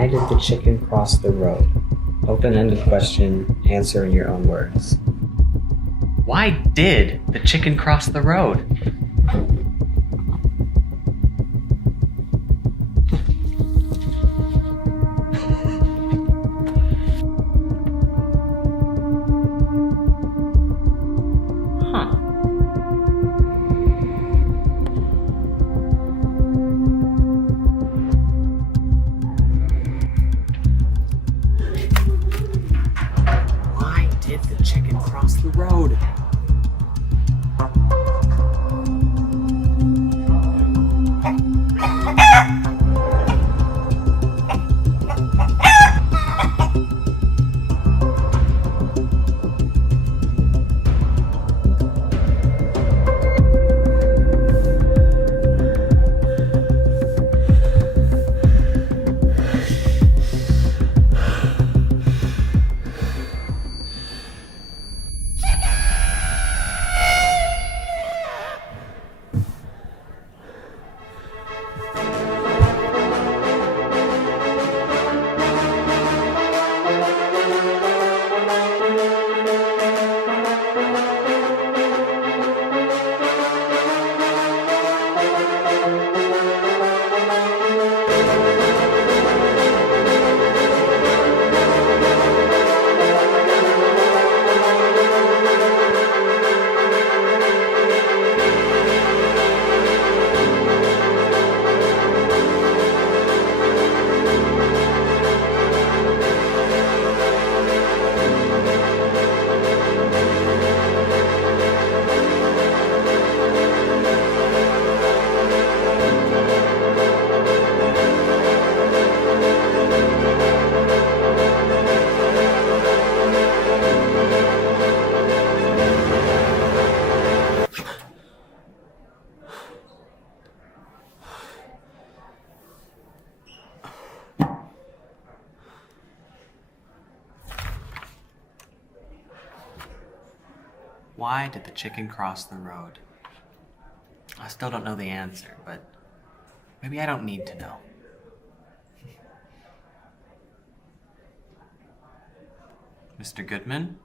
Why did the chicken cross the road? Open-ended question, answer in your own words. Why did the chicken cross the road? Huh. Why did the chicken cross the road? Why did the chicken cross the road? I still don't know the answer, but maybe I don't need to know. Mr. Goodman?